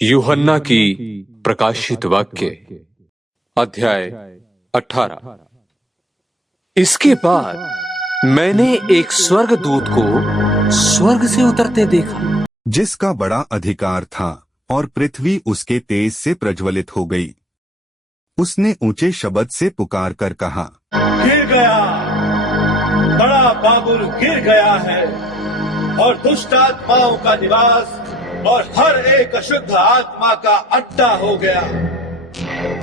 यूहन्ना की प्रकाशित वाक्य अध्याय 18। इसके बाद मैंने एक स्वर्गदूत को स्वर्ग से उतरते देखा, जिसका बड़ा अधिकार था और पृथ्वी उसके तेज से प्रज्वलित हो गई। उसने ऊंचे शब्द से पुकार कर कहा, गिर गया, बड़ा बाबुल गिर गया है और दुष्ट आत्माओं का निवास और हर एक अशुद्ध आत्मा का अड्डा हो गया,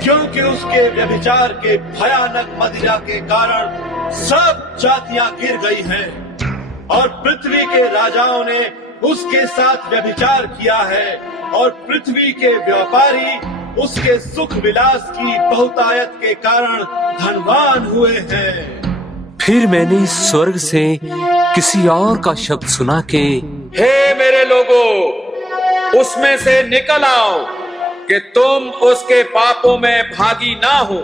क्योंकि उसके व्यभिचार के भयानक मदिरा के कारण सब जातियां गिर गई हैं और पृथ्वी के राजाओं ने उसके साथ व्यभिचार किया है और पृथ्वी के व्यापारी उसके सुख विलास की बहुतायत के कारण धनवान हुए हैं। फिर मैंने स्वर्ग से किसी और का शब्द सुना के, हे मेरे लोगों, उसमें से निकल आओ कि तुम उसके पापों में भागी ना हो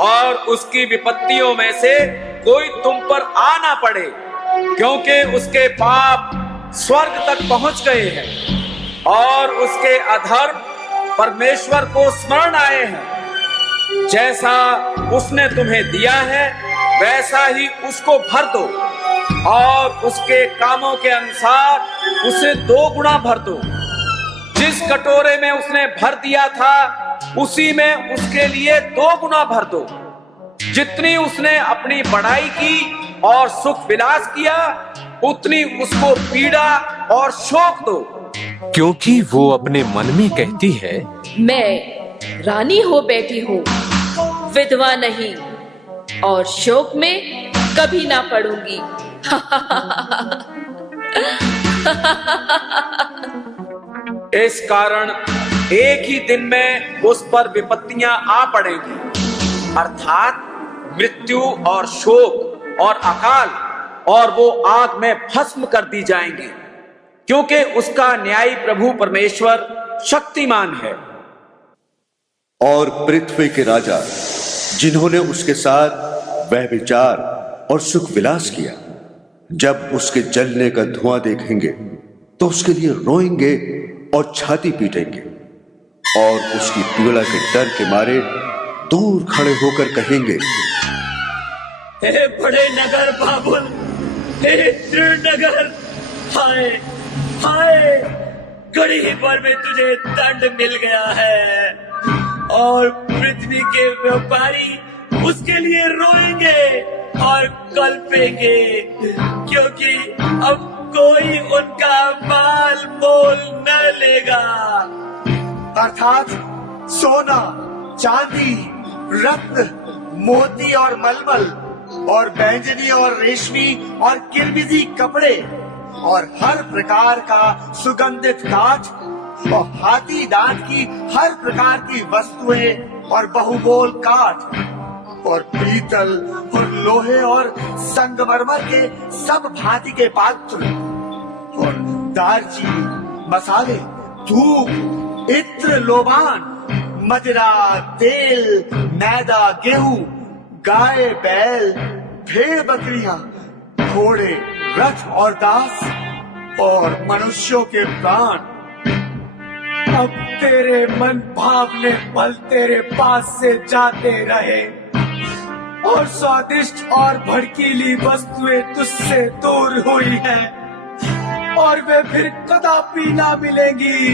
और उसकी विपत्तियों में से कोई तुम पर आ ना पड़े, क्योंकि उसके पाप स्वर्ग तक पहुंच गए हैं और उसके अधर्म परमेश्वर को स्मरण आए हैं। जैसा उसने तुम्हें दिया है वैसा ही उसको भर दो और उसके कामों के अनुसार उसे 2 गुना भर दो। जिस कटोरे में उसने भर दिया था उसी में उसके लिए 2 गुना भर दो। जितनी उसने अपनी बड़ाई की और सुख विलास किया उतनी उसको पीड़ा और शोक दो, क्योंकि वो अपने मन में कहती है, मैं रानी हो बैठी हूँ, विधवा नहीं, और शोक में कभी ना पड़ूंगी। इस कारण एक ही दिन में उस पर विपत्तियां आ पड़ेंगी, अर्थात मृत्यु और शोक और अकाल, और वो आग में भस्म कर दी जाएंगी, क्योंकि उसका न्यायी प्रभु परमेश्वर शक्तिमान है। और पृथ्वी के राजा जिन्होंने उसके साथ व्यभिचार और सुख विलास किया, जब उसके जलने का धुआं देखेंगे तो उसके लिए रोएंगे और छाती पीटेंगे और उसकी पीड़ा के डर के मारे दूर खड़े होकर कहेंगे, हे बड़े नगर बाबुल, हे दृढ़ नगर, हाय हाय, घड़ी भर में तुझे दंड मिल गया है और पृथ्वी के व्यापारी उसके लिए रोएंगे और कल्पेंगे, क्योंकि अब कोई उनका माल मोल न लेगा। अर्थात सोना, चांदी, रत्न, मोती और मलमल और बैंजनी और रेशमी और किरमिजी कपड़े और हर प्रकार का सुगंधित काठ और हाथी दांत की हर प्रकार की वस्तुएं और बहुमोल काठ और पीतल और लोहे और संगमरमर के सब भांति के पात्र और दालचीनी, मसाले, धूप, इत्र, लोबान, मदिरा, तेल, मैदा, गेहूं, गाय, बैल, भेड़, बकरियां, घोड़े, रथ और दास और मनुष्यों के प्राण। अब तेरे मन भावने पल तेरे पास से जाते रहे और स्वादिष्ट और भड़कीली वस्तुएं तुझसे दूर हुई हैं और वे फिर कदापि ना मिलेंगी।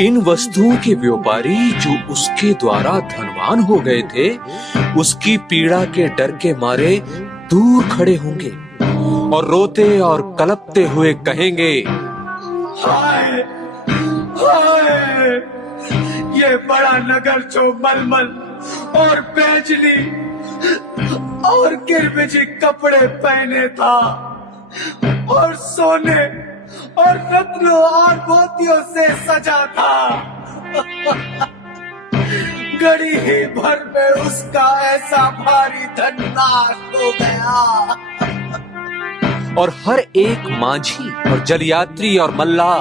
इन वस्तुओं के व्यापारी जो उसके द्वारा धनवान हो गए थे, उसकी पीड़ा के डर के मारे दूर खड़े होंगे और रोते और कलपते हुए कहेंगे, हाय हाय, ये बड़ा नगर जो मलमल और बैंजनी और किरमिजी कपड़े पहने था और सोने और रत्नों और मोतियों से सजा था, घड़ी ही भर में उसका ऐसा भारी धन नाश हो गया। और हर एक माझी और जलयात्री और मल्लाह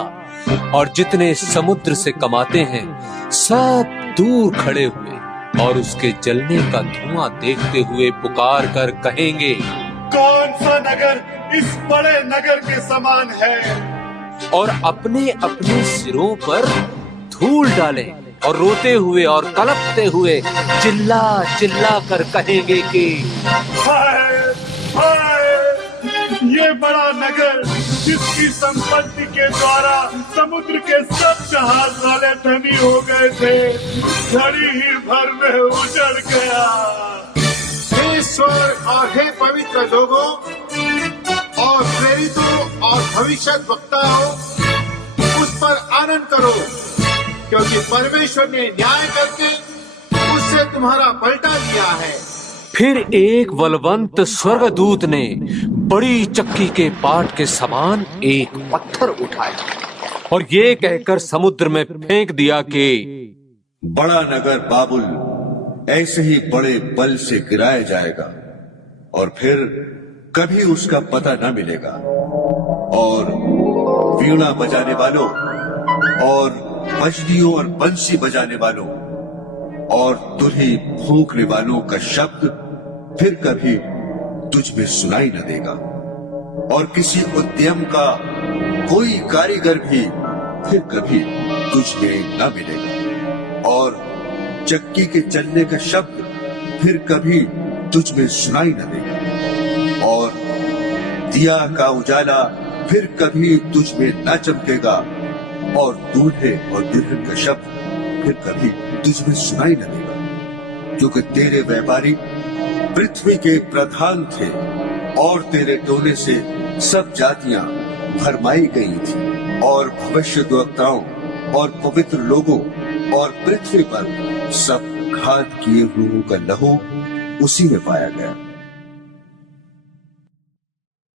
और जितने समुद्र से कमाते हैं सब दूर खड़े हुए और उसके जलने का धुआं देखते हुए पुकार कर कहेंगे, कौन सा नगर इस बड़े नगर के समान है और अपने अपने सिरों पर धूल डालें और रोते हुए और कलपते हुए चिल्ला चिल्ला कर कहेंगे कि हाय हाय, ये बड़ा नगर जिसकी संपत्ति के द्वारा समुद्र के सब जहाज वाले धनी हो गए थे, घड़ी ही भर में उजड़ गया। हे ईश्वर और हे पवित्र लोगों और प्रेरितों और भविष्यत वक्ताओं, उस पर आनंद करो, क्योंकि परमेश्वर ने न्याय करके उससे तुम्हारा पलटा दिया है। फिर एक बलवंत स्वर्गदूत ने बड़ी चक्की के पाट के समान एक पत्थर उठाया और ये कहकर समुद्र में फेंक दिया कि बड़ा नगर बाबुल ऐसे ही बड़े बल से गिराया जाएगा और फिर कभी उसका पता न मिलेगा। और वीणा बजाने वालों और बजलियों और बंसी बजाने वालों और दुल्ही फूंकने वालों का शब्द फिर कभी तुझ में सुनाई न देगा, और किसी उद्यम का कोई कारीगर भी फिर कभी तुझ में न मिलेगा, और चक्की के चलने का शब्द फिर कभी तुझ में सुनाई न देगा, और दिया का उजाला फिर कभी तुझ में न चमकेगा, और दूल्हे और दुल्हन का शब्द फिर कभी तुझ में सुनाई न देगा, क्योंकि तेरे व्यापारी पृथ्वी के प्रधान थे और तेरे टोने से सब जातियां भरमाई गई थी, और भविष्यद्वक्ताओं और पवित्र लोगों और पृथ्वी पर सब घात किए हुओं का लहू उसी में पाया गया।